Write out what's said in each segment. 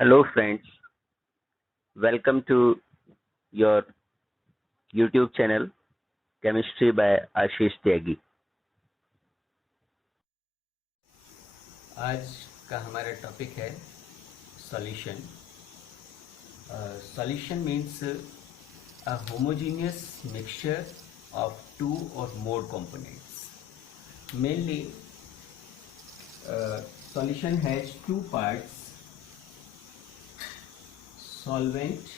Hello, friends. Welcome to your YouTube channel, Chemistry by Ashish Tyagi. आज का हमारा topic है solution. Solution means a homogeneous mixture of two or more components. Mainly, solution has two parts: solvent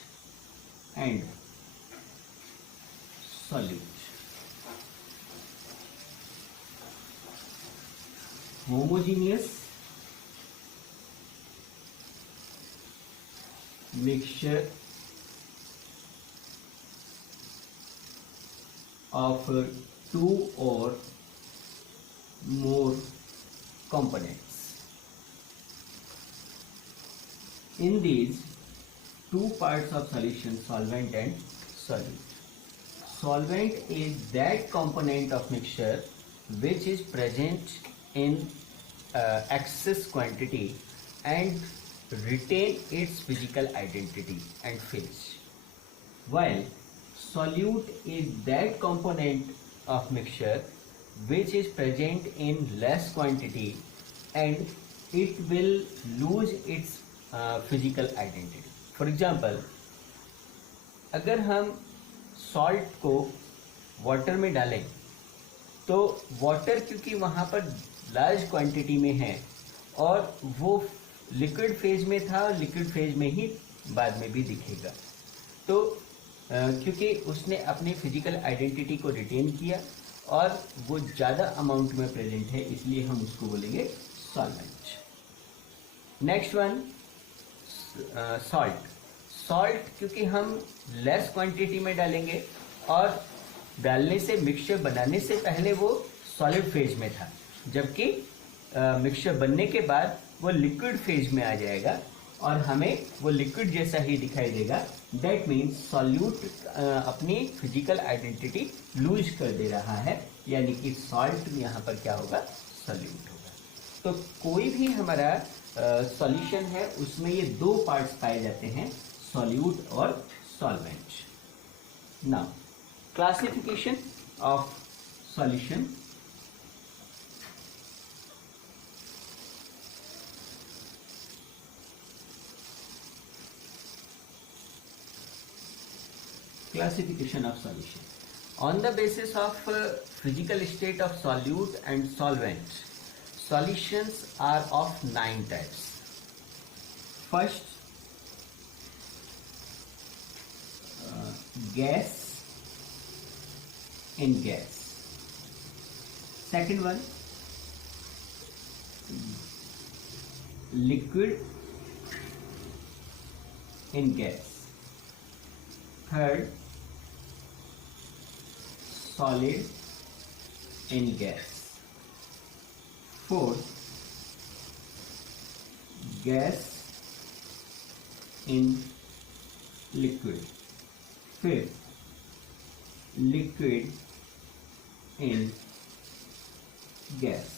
and solute. Homogeneous mixture of two or more components. In these two parts of solution, solvent and solute. Solvent is that component of mixture which is present in excess quantity and retain its physical identity and phase, while solute is that component of mixture which is present in less quantity and it will lose its physical identity. For example, अगर हम salt को water में डालें तो water क्योंकि वहाँ पर large quantity में है और वो लिक्विड फेज में था और लिक्विड फेज में ही बाद में भी दिखेगा, तो क्योंकि उसने अपने फिजिकल आइडेंटिटी को रिटेन किया और वो ज़्यादा अमाउंट में प्रेजेंट है, इसलिए हम उसको बोलेंगे solvent. Next one, salt. Salt क्योंकि हम लेस क्वांटिटी में डालेंगे और डालने से मिक्सचर बनाने से पहले वो सॉलिड फेज में था, जबकि मिक्सचर बनने के बाद वो लिक्विड फेज में आ जाएगा और हमें वो लिक्विड जैसा ही दिखाई देगा. दैट मीन्स सॉल्यूट अपनी फिजिकल आइडेंटिटी लूज कर दे रहा है, यानी कि सॉल्ट यहाँ पर क्या होगा, सॉल्यूट होगा. तो कोई भी हमारा सॉल्यूशन है उसमें ये दो पार्ट्स पाए जाते हैं, सॉल्यूट और solvent. Now classification of solution. Classification of solution. On the basis of physical state of solute and solvent, solutions are of 9 types. First, gas in gas. Second one, liquid in gas. Third, solid in gas. Fourth, gas in liquid. Fifth, liquid in gas.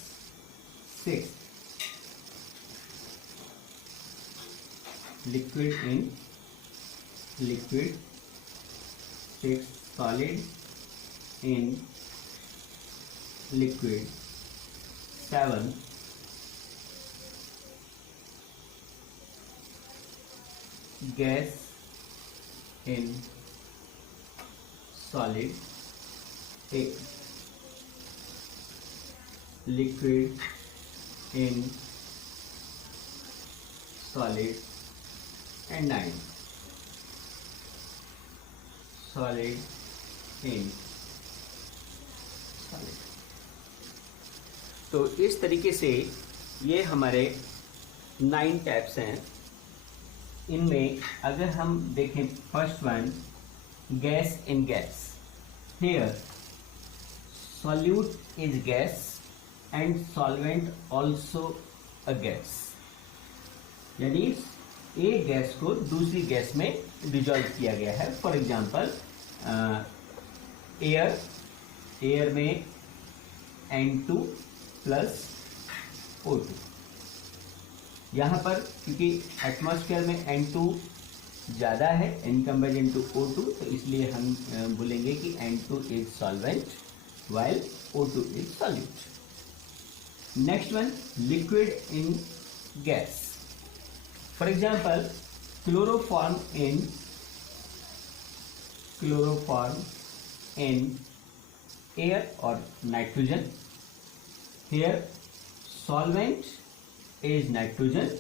Sixth, liquid in liquid. Sixth, solid in liquid. 7, gas in solid. 8, liquid in solid. And 9, solid in solid. तो इस तरीके से ये हमारे 9 types हैं. इनमें अगर हम देखें, first one, gas in gas. Here solute is gas and solvent also a gas, यानी एक गैस को दूसरी गैस में डिजॉल्व किया गया है. फॉर एग्जांपल एयर में N2 प्लस O2. यहाँ पर क्योंकि एटमॉस्फेयर में N2 ज़्यादा है इन कंपेरिजन टू O2, तो इसलिए हम बोलेंगे कि N2 is solvent while O2 is solute. Next one, liquid in gas. For example, chloroform in air or nitrogen. Here solvent is nitrogen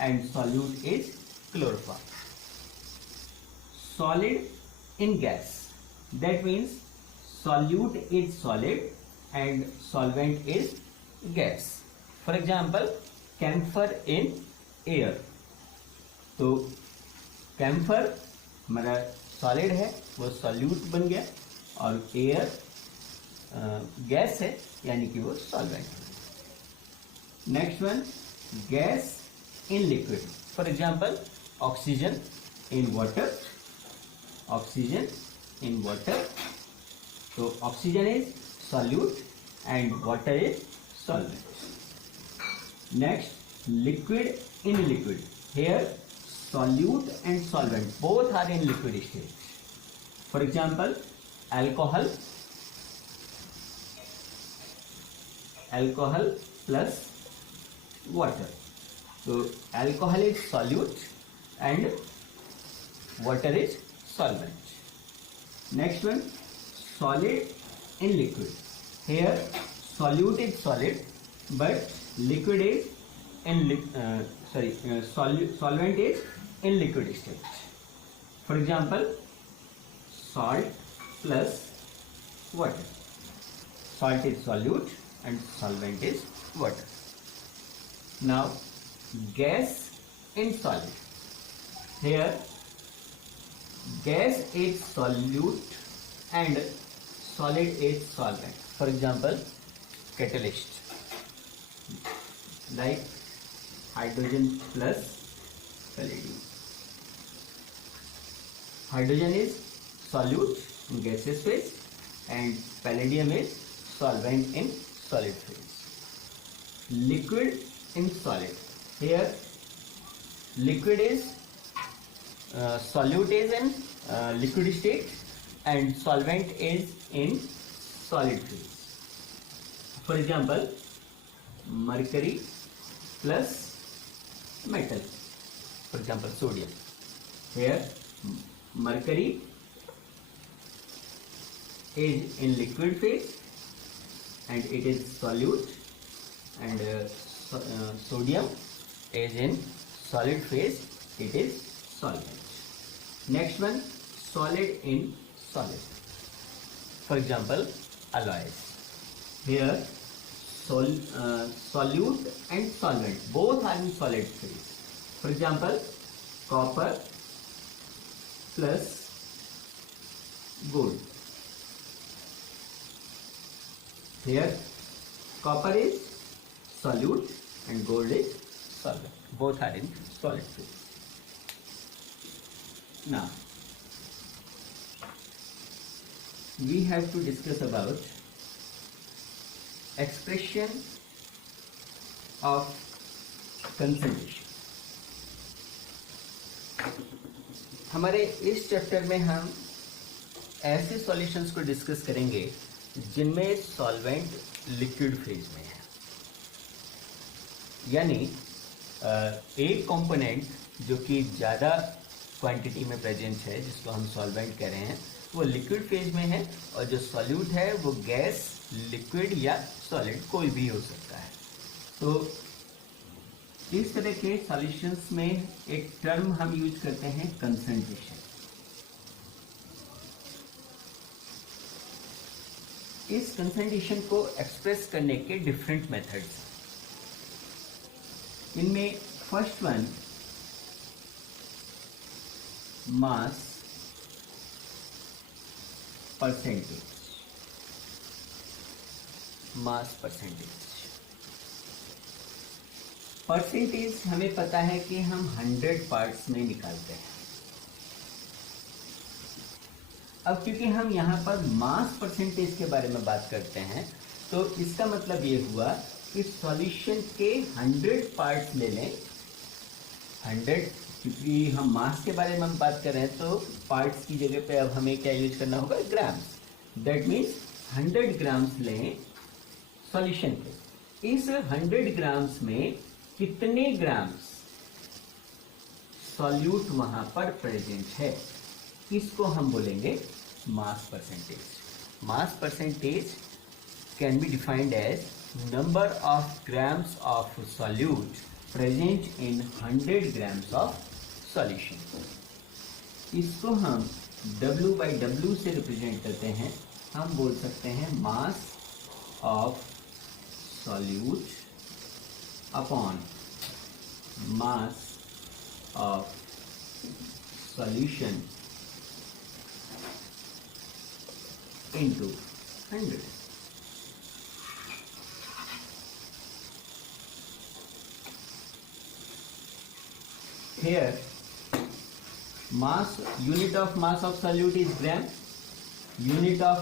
and solute is chloroform. Solid in gas, that means solute is solid and solvent is gas. For example, camphor in air. तो camphor हमारा solid है, वो solute बन गया, और air gas है यानी कि वो सॉल्वेंट है। Next one, gas in liquid. For example, oxygen in water, oxygen in water. So oxygen is solute and water is solvent. Next, liquid in liquid. Here solute and solvent both are in liquid state. For example, alcohol plus water. So alcohol is solute and water is solvent. Next one, solid in liquid. Here solute is solid but liquid is in solvent is in liquid state. For example, salt plus water. Salt is solute and solvent is water. Now gas in solid. Here gas is solute and solid is solvent. For example, catalyst like hydrogen plus palladium. Hydrogen is solute in gaseous phase and palladium is solvent in solid phase. Liquid in solid. Here liquid is solute is in liquid state and solvent is in solid phase. For example, mercury plus metal. For example, sodium. Here mercury is in liquid phase and it is solute, and sodium is in solid phase, it is solvent. Next one, solid in solid. For example, alloys. Here solute and solvent both are in solid phase. For example, copper plus gold. Here copper is solute and gold is solvent. Both are in solid phase. Now we have to discuss about expression of concentration. हमारे इस chapter में हम ऐसे solutions को discuss करेंगे जिनमें solvent liquid phase में है, यानी एक कंपोनेंट जो कि ज़्यादा क्वांटिटी में प्रेजेंट है जिसको हम सॉल्वेंट कह रहे हैं वो लिक्विड फेज में है, और जो सॉल्यूट है वो गैस, लिक्विड या सॉलिड कोई भी हो सकता है। तो इस तरह के सॉल्यूशंस में एक टर्म हम यूज करते हैं कंसंट्रेशन। इस कंसंट्रेशन को एक्सप्रेस करने के डिफरेंट मेथड्स। इनमें first one mass percentage. Mass percentage percentage हमें पता है कि हम 100 पार्ट्स में निकालते हैं। अब क्योंकि हम यहाँ पर मास परसेंटेज के बारे में बात करते हैं तो इसका मतलब ये हुआ कि सॉल्यूशन के 100 पार्ट्स ले लें 100, क्योंकि हम मास के बारे में हम बात कर रहे हैं तो पार्ट्स की जगह पे अब हमें क्या यूज करना होगा, ग्राम्स। दैट मीन्स 100 ग्राम्स लें सॉल्यूशन के। इस 100 ग्राम्स में कितने ग्राम्स सॉल्यूट वहां पर प्रेजेंट है, इसको हम बोलेंगे mass percentage. Mass percentage can be defined as number of grams of solute present in 100 grams of solution. इसको हम W/W से रिप्रेजेंट करते हैं। हम बोल सकते हैं मास of solute upon mass of solution into 100. Here mass, unit of mass of solute is gram, unit of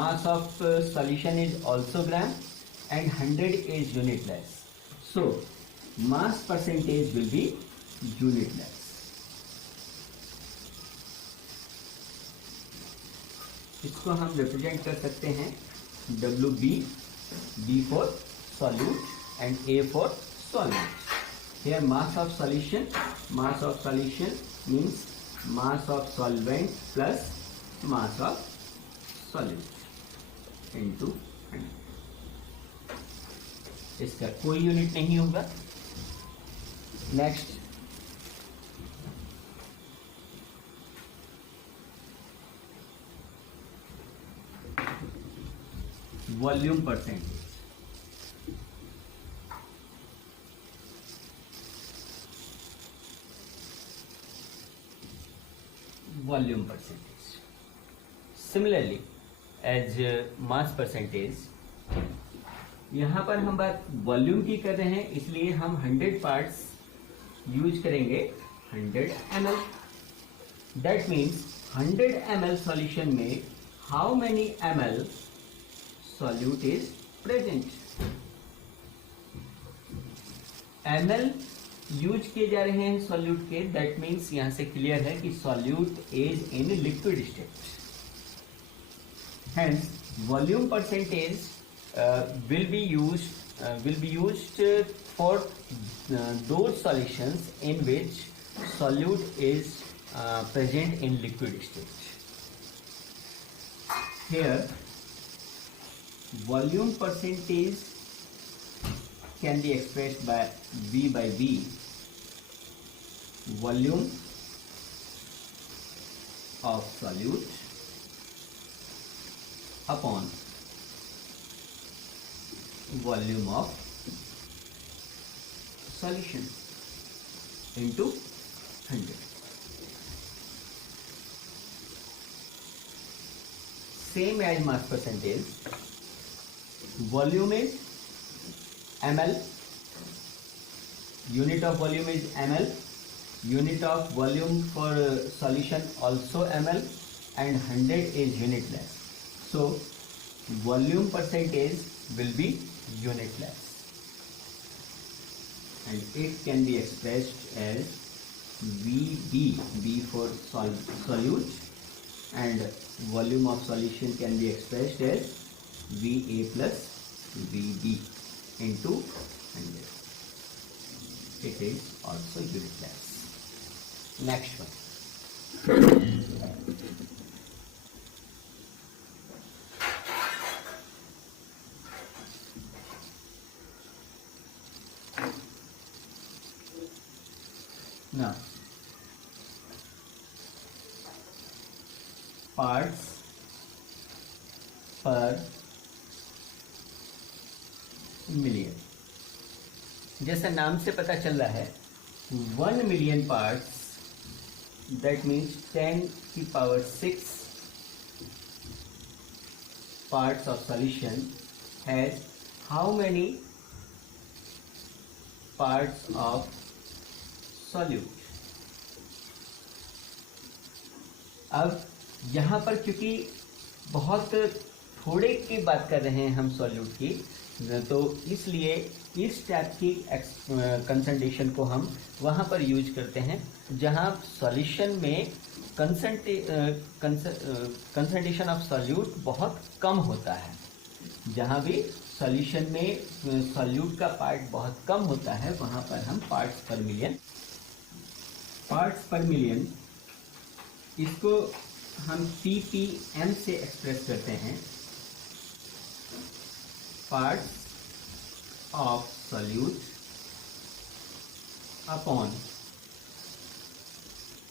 mass of solution is also gram, and 100 is unitless. So mass percentage will be unitless. इसको हम represent कर सकते हैं WB, B for solute and A for solvent. Here mass of solution means mass of solvent plus mass of solute into 100. इसका कोई unit नहीं होगा। Next, volume percentage. Volume percentage similarly as mass percentage, यहाँ पर हम बात volume की कर रहे हैं, इसलिए हम 100 पार्ट्स यूज करेंगे 100 ml। That means 100 ml solution में how many ml solute is present। ml use किए जा रहे हैं सॉल्यूट के, दैट मीन्स यहां से क्लियर है कि solute is in liquid state. Hence volume percentage will be used for those solutions in which solute is present in liquid state. Here volume percentage can be expressed by V/V, volume of solute upon volume of solution into 100. Same as mass percentage, volume is ml, unit of volume is ml, unit of volume for solution also ml, and 100 is unitless. So volume percentage will be unitless, and it can be expressed as VB, B for solute, and volume of solution can be expressed as VA plus VB into 100. It is also unitless. Next one. Now, parts per million. जैसा नाम से पता चल रहा है 1 million parts, that means 10⁶ parts of solution has how many parts of solute। अब यहाँ पर क्योंकि बहुत थोड़े की बात कर रहे हैं हम सॉल्यूट की, तो इसलिए इस टाइप की कंसंट्रेशन को हम वहाँ पर यूज करते हैं जहाँ सॉल्यूशन में कंसंट्रेशन ऑफ सॉल्यूट बहुत कम होता है। जहाँ भी सॉल्यूशन में सॉल्यूट का पार्ट बहुत कम होता है वहाँ पर हम पार्ट्स पर मिलियन इसको हम ppm से एक्सप्रेस करते हैं। Parts of solute upon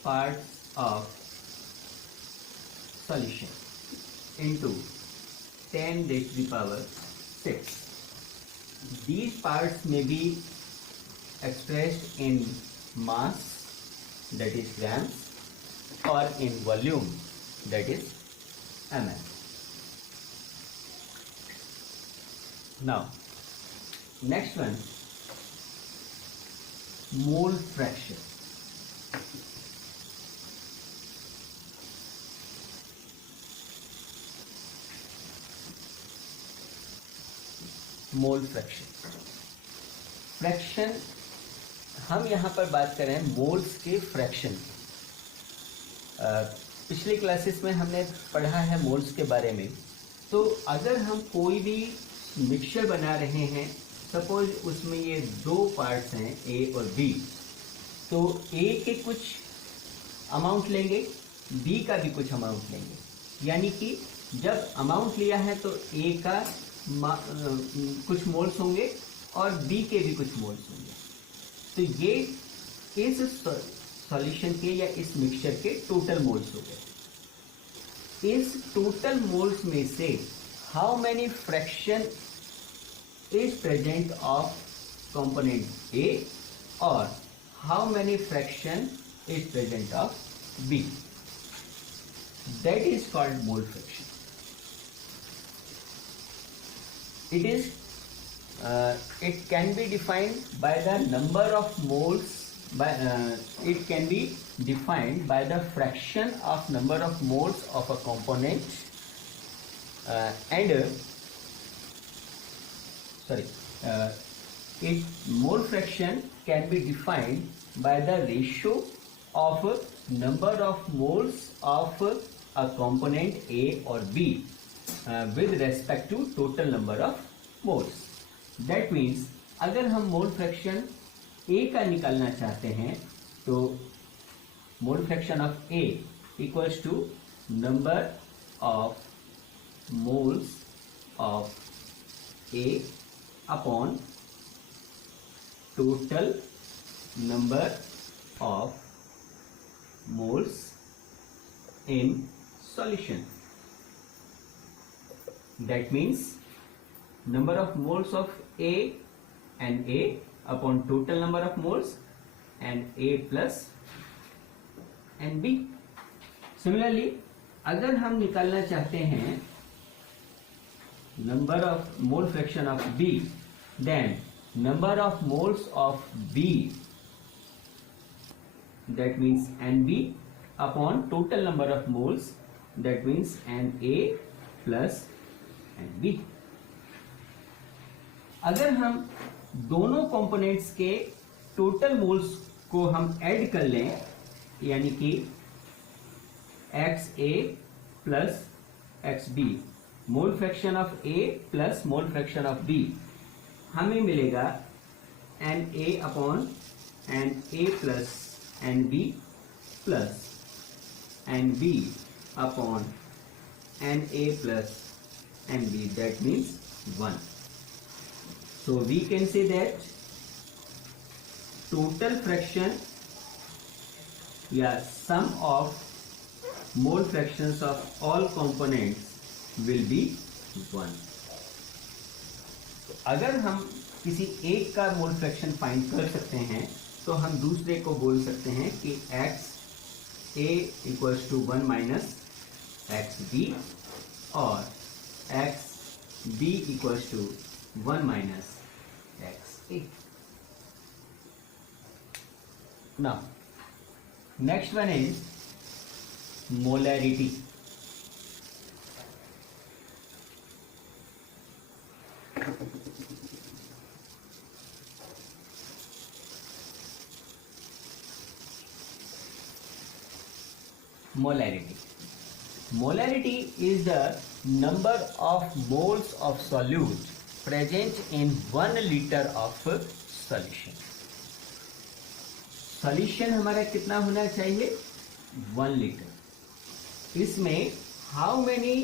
parts of solution into 10 raised to the power 6. These parts may be expressed in mass, that is grams, or in volume, that is ml. Now, next one, mole fraction. Mole fraction हम यहाँ पर बात कर रहे हैं moles के fraction की। पिछले क्लासेस में हमने पढ़ा है मोल्स के बारे में। तो अगर हम कोई भी मिक्सचर बना रहे हैं, सपोज उसमें ये दो पार्ट्स हैं ए और बी, तो ए के कुछ अमाउंट लेंगे, बी का भी कुछ अमाउंट लेंगे। यानी कि जब अमाउंट लिया है तो ए का कुछ मोल्स होंगे और बी के भी कुछ मोल्स होंगे। तो ये इस सॉल्यूशन के या इस मिक्सचर के टोटल मोल्स हो गए। इस टोटल मोल्स में से how many fraction is present of component A और how many fraction is present of B, that is called mole fraction. It can be defined by the number of moles. It can be defined by the fraction of number of moles of a component, mole fraction can be defined by the ratio of number of moles of a component A or B with respect to total number of moles. That means अगर हम mole fraction A का निकालना चाहते हैं तो mole fraction of A equals to number of moles of A upon total number of moles in solution. That means number of moles of A and A upon total number of moles and A plus and B. Similarly, अगर हम निकालना चाहते हैं number of mole fraction of B, then number of moles of B, that means NB upon total number of moles, that means NA plus NB. अगर हम दोनों components के total moles को हम ऐड कर लें, यानी कि XA plus XB, mole fraction of A plus mole fraction of B, हमें मिलेगा NA upon NA plus NB plus NB upon NA plus NB, that means 1. So we can say that total fraction या sum of mole fractions of all components will be 1. अगर हम किसी एक का mole fraction find कर सकते हैं तो हम दूसरे को बोल सकते हैं कि XA equals to 1 minus XB और XB equals to 1 minus XA. Now, next one is molarity. molarity. Molarity is the number of moles of solute present in 1 liter of solution. Solution हमारा कितना होना चाहिए? 1 लीटर. इसमें how many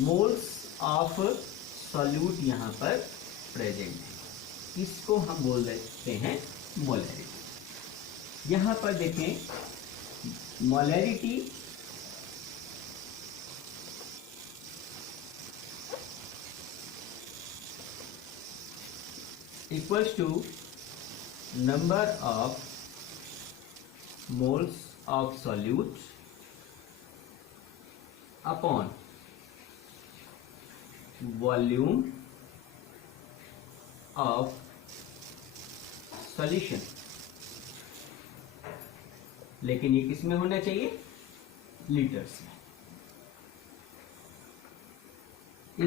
moles of solute यहाँ पर present है, इसको हम बोल देते हैं मोलैरिटी. यहाँ पर देखें molarity equals to number of moles of solute upon volume of solution. लेकिन ये किस में होना चाहिए? लीटर्स में.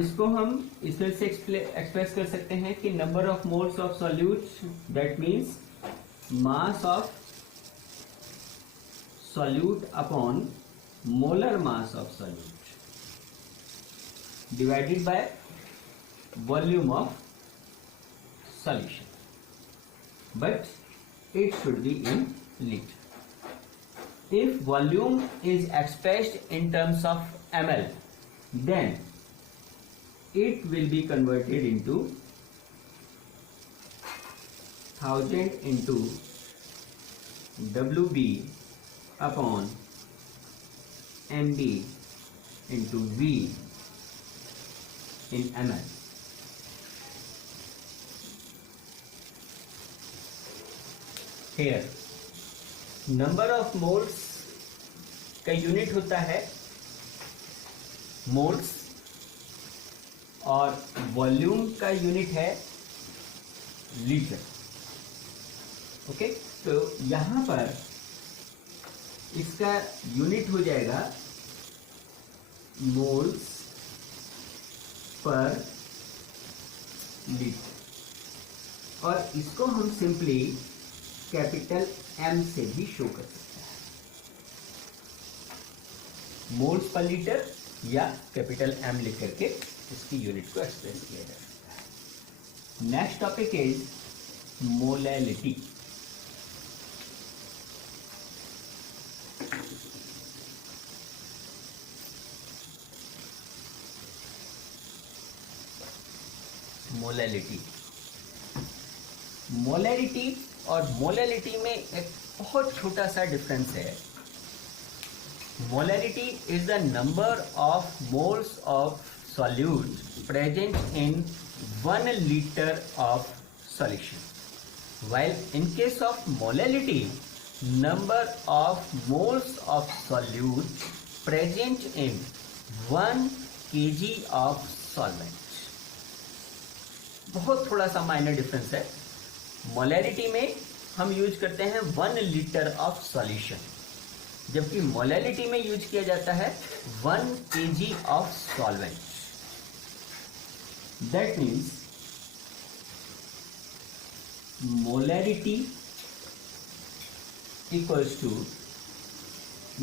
इसको हम इस तरह से एक्सप्रेस कर सकते हैं कि number of moles of solute, that means mass of solute upon molar mass of solute divided by volume of solution, but it should be in liter. If volume is expressed in terms of ml, then it will be converted into 1000 into WB upon MB into V in ml. Here number of moles का unit होता है moles और volume का unit है litre. Okay, तो यहां पर इसका यूनिट हो जाएगा मोल्स पर लीटर, और इसको हम सिंपली कैपिटल एम से भी शो कर सकते हैं. मोल्स पर लीटर या कैपिटल एम लिख करके इसकी यूनिट को एक्सप्रेस किया जा सकता है. Next topic is molality. Molality, molarity और मोलैलिटी में एक बहुत छोटा सा डिफरेंस है. Molarity is the number of moles of solute present in 1 litre of solution, while in case of molality, number of moles of solute present in 1 kg of solvent. बहुत थोड़ा सा माइनर डिफरेंस है. Molarity में हम use करते हैं 1 litre of solution, जबकि molality में यूज किया जाता है 1 kg of solvent. That means molarity equals to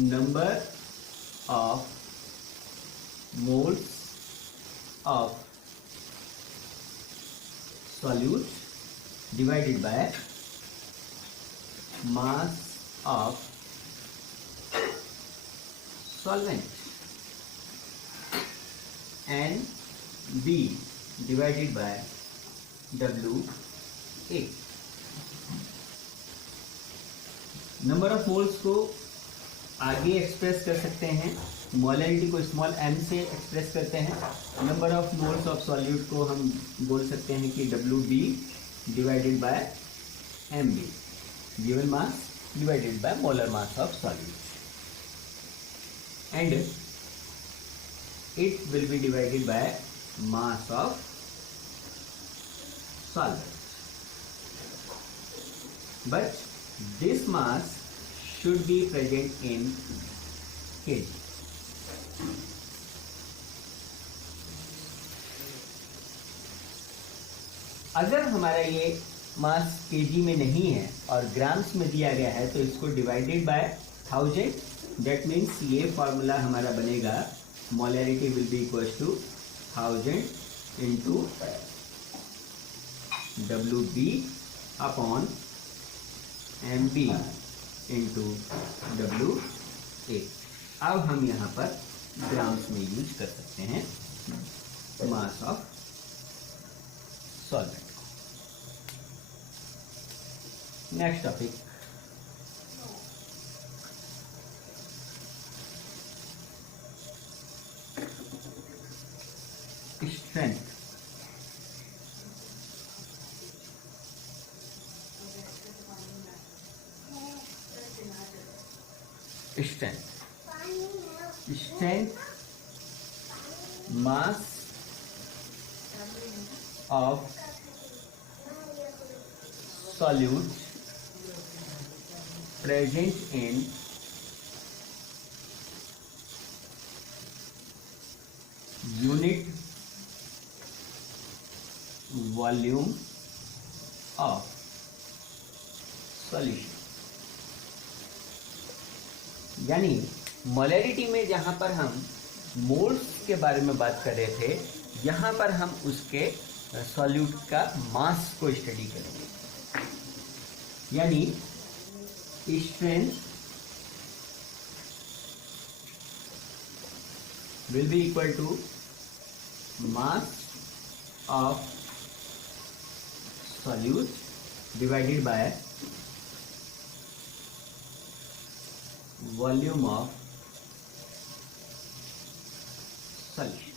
number of moles of solute divided by mass of solvent, and B divided by WA. Number of moles को आगे express कर सकते हैं. मोलैरिटी को स्मॉल m से एक्सप्रेस करते हैं. Number of moles of solute को हम बोल सकते हैं कि WB divided by MB, given mass divided by molar mass of solute, and it will be divided by mass of solvent. But this mass should be present in kg. अगर हमारा ये मास KG में नहीं है और ग्राम्स में दिया गया है, तो इसको डिवाइडेड बाय 1000, दैट मीन्स ये फॉर्मूला हमारा बनेगा, molarity will be equal to 1000 into WB upon MB into WA। अब हम यहाँ पर ग्राम्स में यूज कर सकते हैं mass of solvent. Next topic, strength. Strength mass of solute present in unit volume of solution। यानी मोलैरिटी में जहां पर हम मोल्स के बारे में बात कर रहे थे, यहां पर हम उसके सॉल्यूट का मास को स्टडी करेंगे। यानी strength will be equal to mass of solute divided by volume of solution.